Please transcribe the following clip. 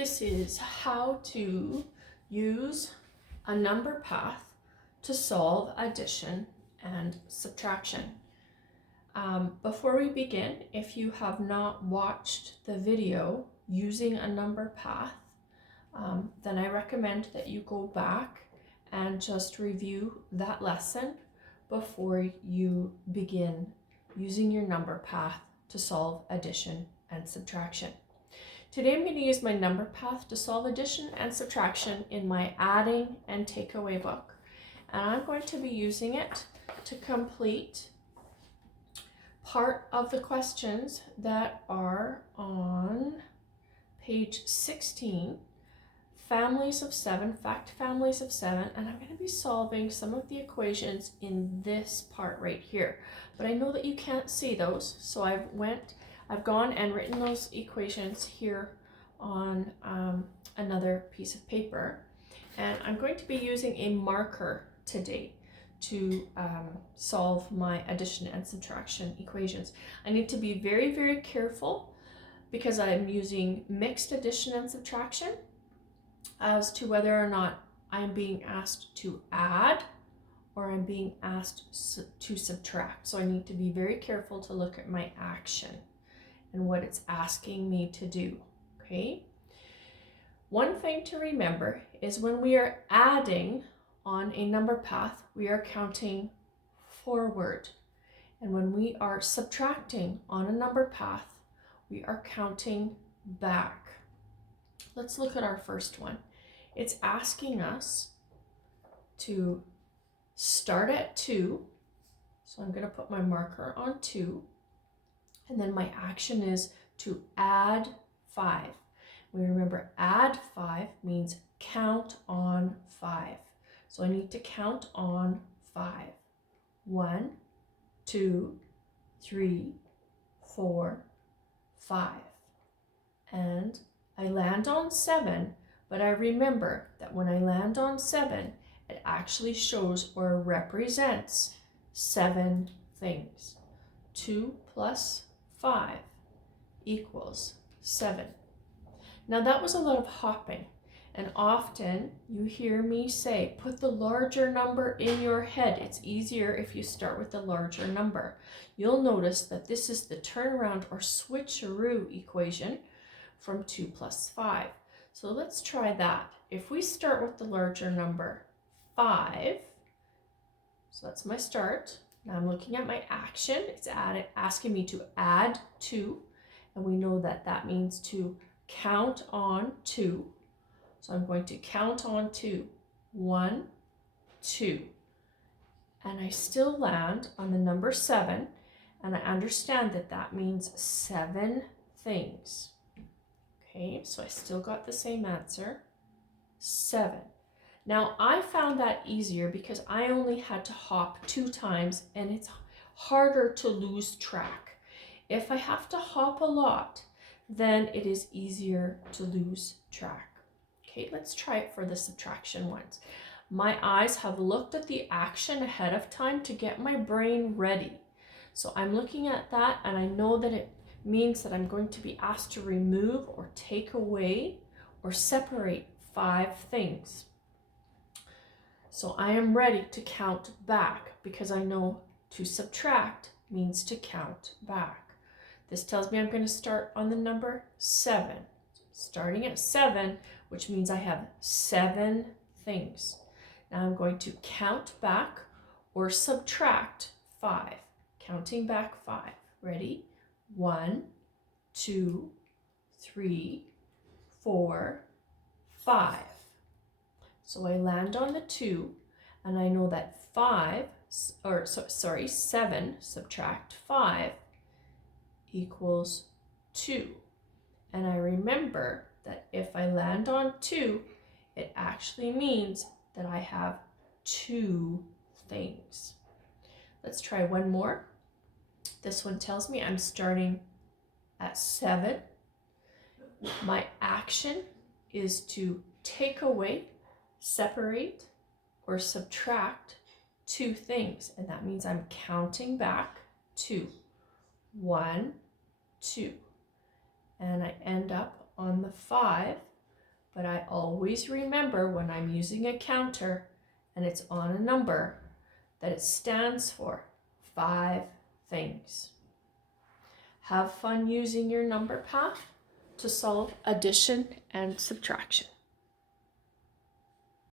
This is how to use a number path to solve addition and subtraction. Before we begin, if you have not watched the video using a number path, then I recommend that you go back and just review that lesson before you begin using your number path to solve addition and subtraction. Today I'm going to use my number path to solve addition and subtraction in my adding and takeaway book. And I'm going to be using it to complete part of the questions that are on page 16, families of 7, fact families of 7, and I'm going to be solving some of the equations in this part right here. But I know that you can't see those, so I've gone and written those equations here on another piece of paper, and I'm going to be using a marker today to solve my addition and subtraction equations. I need to be very, very careful because I'm using mixed addition and subtraction as to whether or not I'm being asked to add or I'm being asked to subtract. So I need to be very careful to look at my action and what it's asking me to do, okay? One thing to remember is when we are adding on a number path, we are counting forward. And when we are subtracting on a number path, we are counting back. Let's look at our first one. It's asking us to start at 2. So I'm going to put my marker on 2. And then my action is to add 5. We remember add 5 means count on 5. So I need to count on 5. 1, 2, 3, 4, 5. And I land on 7, but I remember that when I land on 7, it actually shows or represents 7 things. 2 plus 5 equals 7. Now that was a lot of hopping, and often you hear me say, put the larger number in your head. It's easier if you start with the larger number. You'll notice that this is the turnaround or switcheroo equation from 2 plus 5. So let's try that. If we start with the larger number 5, so that's my start. Now I'm looking at my action. It's asking me to add 2, and we know that that means to count on 2. So I'm going to count on 2. 1, 2. And I still land on the number 7, and I understand that that means 7 things. Okay, so I still got the same answer, 7. Now I found that easier because I only had to hop 2 times, and it's harder to lose track. If I have to hop a lot, then it is easier to lose track. Okay, let's try it for the subtraction ones. My eyes have looked at the action ahead of time to get my brain ready. So I'm looking at that, and I know that it means that I'm going to be asked to remove or take away or separate 5 things. So I am ready to count back because I know to subtract means to count back. This tells me I'm going to start on the number 7. Starting at 7, which means I have 7 things. Now I'm going to count back or subtract 5. Counting back 5. Ready? 1, 2, 3, 4, 5. So I land on the 2, and I know that 7 subtract 5 equals 2. And I remember that if I land on 2, it actually means that I have 2 things. Let's try one more. This one tells me I'm starting at 7. My action is to take away, separate, or subtract 2 things, and that means I'm counting back 2. 1, 2. And I end up on the 5, but I always remember when I'm using a counter and it's on a number that it stands for 5 things. Have fun using your number path to solve addition and subtraction.